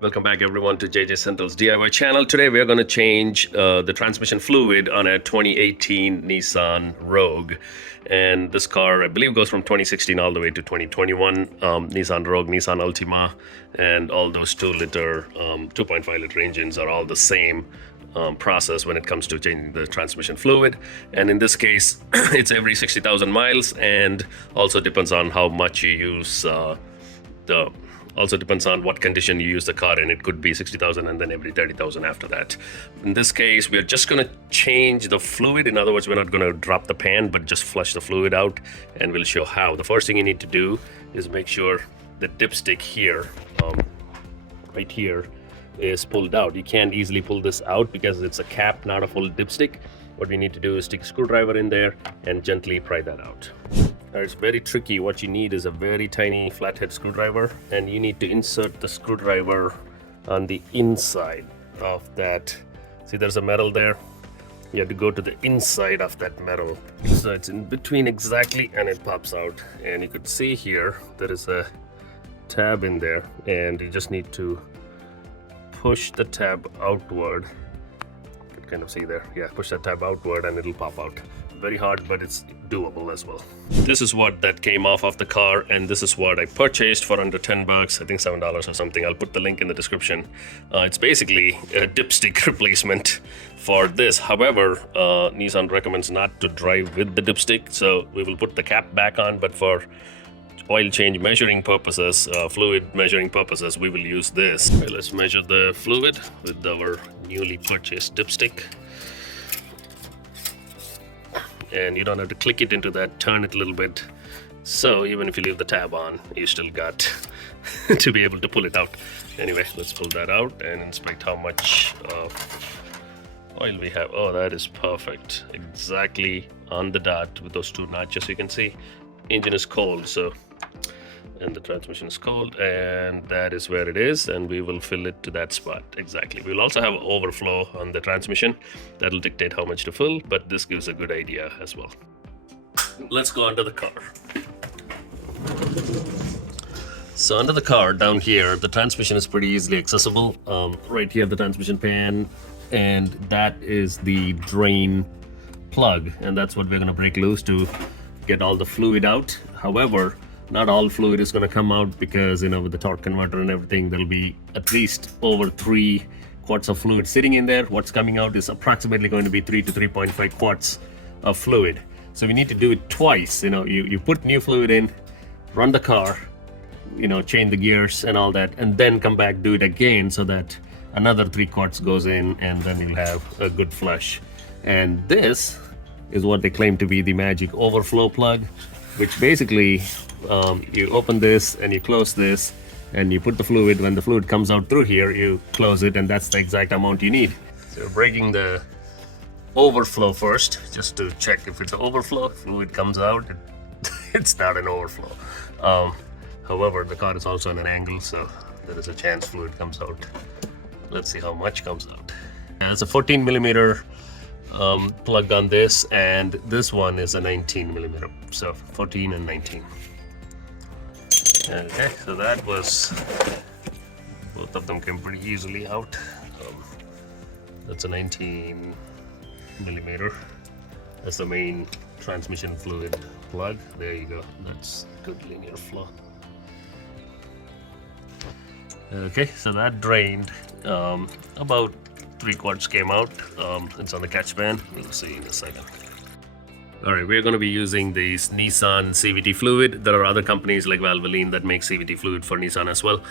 Welcome back everyone to JJ Central's DIY channel. Today we are going to change the transmission fluid on a 2018 Nissan Rogue. And this car, I believe, goes from 2016 all the way to 2021. Nissan Rogue, Nissan Altima, and all those 2-liter, 2.5-liter engines are all the same process when it comes to changing the transmission fluid. And in this case, it's every 60,000 miles, and also depends on how much you use also depends on what condition you use the car in. It could be 60,000 and then every 30,000 after that. In this case, we're just going to change the fluid. In other words, we're not going to drop the pan, but just flush the fluid out, and we'll show how. The first thing you need to do is make sure the dipstick here, right here, is pulled out. You can't easily pull this out because it's a cap, not a full dipstick. What we need to do is stick a screwdriver in there and gently pry that out. It's very tricky. What you need is a very tiny flathead screwdriver, and you need to insert the screwdriver on the inside of that. See, there's a metal there. You have to go to the inside of that metal. So it's in between exactly, and it pops out. And you could see here, there is a tab in there, and you just need to push the tab outward. You can kind of see there. Yeah, push that tab outward and it'll pop out. Very hard, but it's doable as well. This is what that came off of the car, and this is what I purchased for under 10 bucks, I think $7 or something. I'll put the link in the description. It's basically a dipstick replacement for this. However, Nissan recommends not to drive with the dipstick, so we will put the cap back on, but for oil change measuring purposes, fluid measuring purposes, we will use this. Okay, let's measure the fluid with our newly purchased dipstick. And you don't have to click it into that, turn it a little bit. So even if you leave the tab on, you still got to be able to pull it out. Anyway, let's pull that out and inspect how much oil we have. Oh, that is perfect. Exactly on the dot with those two notches. You can see engine is cold, and the transmission is cold, and that is where it is, and we will fill it to that spot exactly. We'll also have overflow on the transmission. That'll dictate how much to fill, but this gives a good idea as well. Let's go under the car. So under the car down here, the transmission is pretty easily accessible. Right here, the transmission pan, and that is the drain plug, and that's what we're going to break loose to get all the fluid out. However, not all fluid is going to come out because, with the torque converter and everything, there'll be at least over 3 quarts of fluid sitting in there. What's coming out is approximately going to be 3 to 3.5 quarts of fluid. So we need to do it twice. You put new fluid in, run the car, change the gears and all that, and then come back, do it again, so that another 3 quarts goes in, and then you'll have a good flush. And this is what they claim to be the magic overflow plug, which basically you open this and you close this, and you put the fluid. When the fluid comes out through here, you close it, and that's the exact amount you need. So we're breaking the overflow first, just to check if it's an overflow. Fluid comes out, it's not an overflow. However, the car is also on an angle, so there is a chance fluid comes out. Let's see how much comes out. And it's a 14 millimeter plug on this, and this one is a 19 millimeter, so 14 and 19. Okay, so that was, both of them came pretty easily out. That's a 19 millimeter. That's the main transmission fluid plug. There you go. That's good linear flow. Okay, so that drained. About 3 quarts came out. It's on the catch pan. We'll see in a second. All right, we're going to be using this Nissan CVT fluid. There are other companies like Valvoline that make CVT fluid for Nissan as well.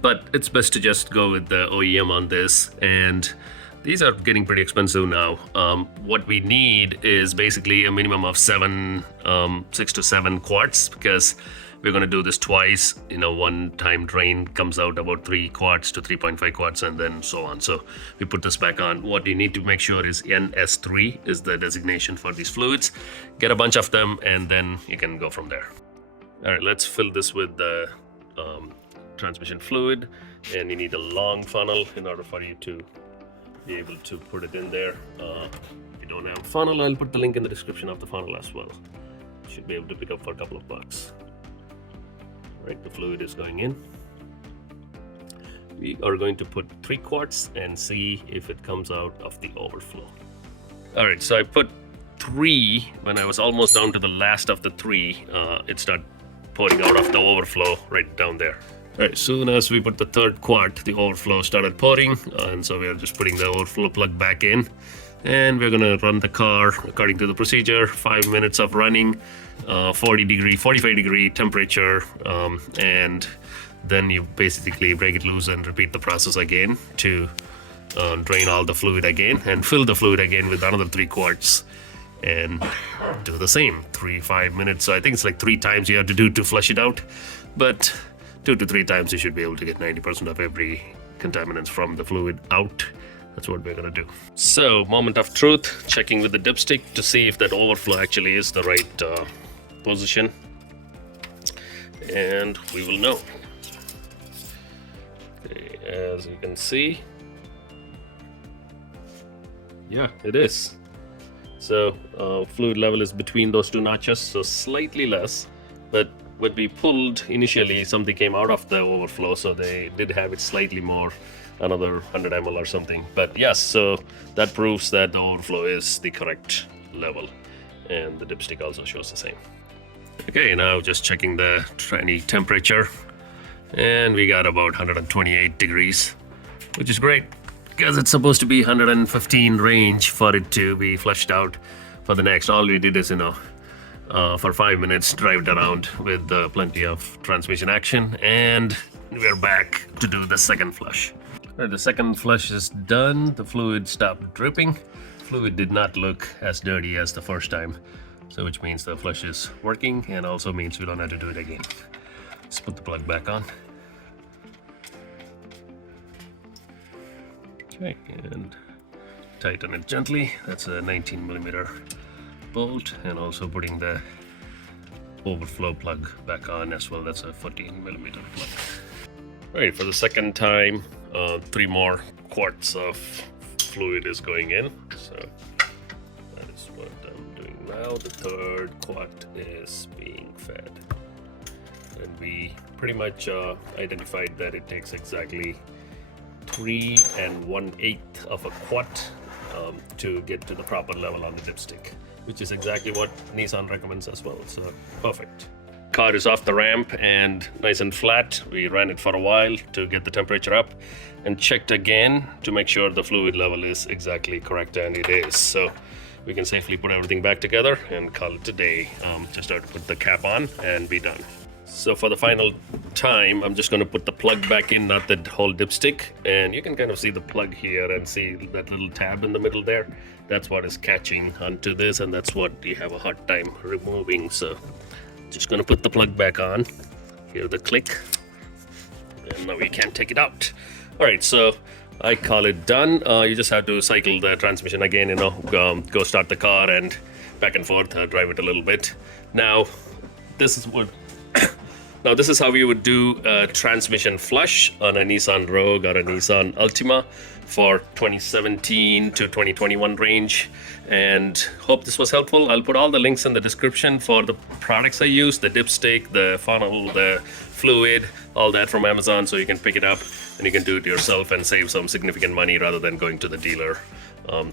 But it's best to just go with the OEM on this. And these are getting pretty expensive now. What we need is basically a minimum of 6 to 7 quarts, because we're going to do this twice. One time drain comes out about 3 quarts to 3.5 quarts, and then so on. So we put this back on. What you need to make sure is NS3 is the designation for these fluids. Get a bunch of them, and then you can go from there. All right, let's fill this with the transmission fluid, and you need a long funnel in order for you to be able to put it in there. If you don't have a funnel, I'll put the link in the description of the funnel as well. You should be able to pick up for a couple of bucks. Right, the fluid is going in. We are going to put 3 quarts and see if it comes out of the overflow. All right, so I put 3. When I was almost down to the last of the 3, it started pouring out of the overflow right down there. All right, soon as we put the 3rd quart, the overflow started pouring, and so we are just putting the overflow plug back in, and we're gonna run the car according to the procedure. 5 minutes of running, 45 degree temperature, and then you basically break it loose and repeat the process again to drain all the fluid again and fill the fluid again with another 3 quarts and do the same 5 minutes. So I think it's like 3 times you have to do to flush it out, but 2 to 3 times you should be able to get 90% of every contaminants from the fluid out. That's what we're gonna do. So, moment of truth, checking with the dipstick to see if that overflow actually is the right position, and we will know. Okay, as you can see, yeah, it is. So fluid level is between those 2 notches, so slightly less, but when we pulled initially, something came out of the overflow, so they did have it slightly more, another 100 ml or something. But yes, so that proves that the overflow is the correct level, and the dipstick also shows the same. Okay, now just checking the tranny temperature, and we got about 128 degrees, which is great because it's supposed to be 115 range for it to be flushed out for the next. All we did is, for 5 minutes, drive it around with plenty of transmission action, and we're back to do the second flush. Right, the second flush is done. The fluid stopped dripping. Fluid did not look as dirty as the first time, so which means the flush is working, and also means we don't have to do it again. Let's put the plug back on. Okay, and tighten it gently. That's a 19mm bolt, and also putting the overflow plug back on as well. That's a 14mm plug. All right, for the second time, 3 more quarts of fluid is going in. So that is what I'm doing now. The 3rd quart is being fed, and we pretty much identified that it takes exactly 3 1/8 of a quart to get to the proper level on the dipstick, which is exactly what Nissan recommends as well. So perfect. Car is off the ramp and nice and flat. We ran it for a while to get the temperature up and checked again to make sure the fluid level is exactly correct, and it is. So we can safely put everything back together and call it a day. Just have to put the cap on and be done. So for the final time, I'm just going to put the plug back in, not the whole dipstick, and you can kind of see the plug here and see that little tab in the middle there. That's what is catching onto this, and that's what you have a hard time removing. So just going to put the plug back on. Hear the click, and now we can't take it out. All right, so I call it done. You just have to cycle the transmission again, go start the car and back and forth, drive it a little bit. Now this is how we would do a transmission flush on a Nissan Rogue or a Nissan Altima for 2017 to 2021 range, and hope this was helpful. I'll put all the links in the description for the products I use, the dipstick, the funnel, the fluid, all that from Amazon, so you can pick it up and you can do it yourself and save some significant money rather than going to the dealer.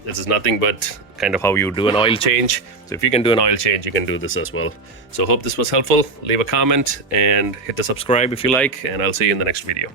This is nothing but kind of how you do an oil change. So if you can do an oil change, you can do this as well. So hope this was helpful. Leave a comment and hit the subscribe if you like, and I'll see you in the next video.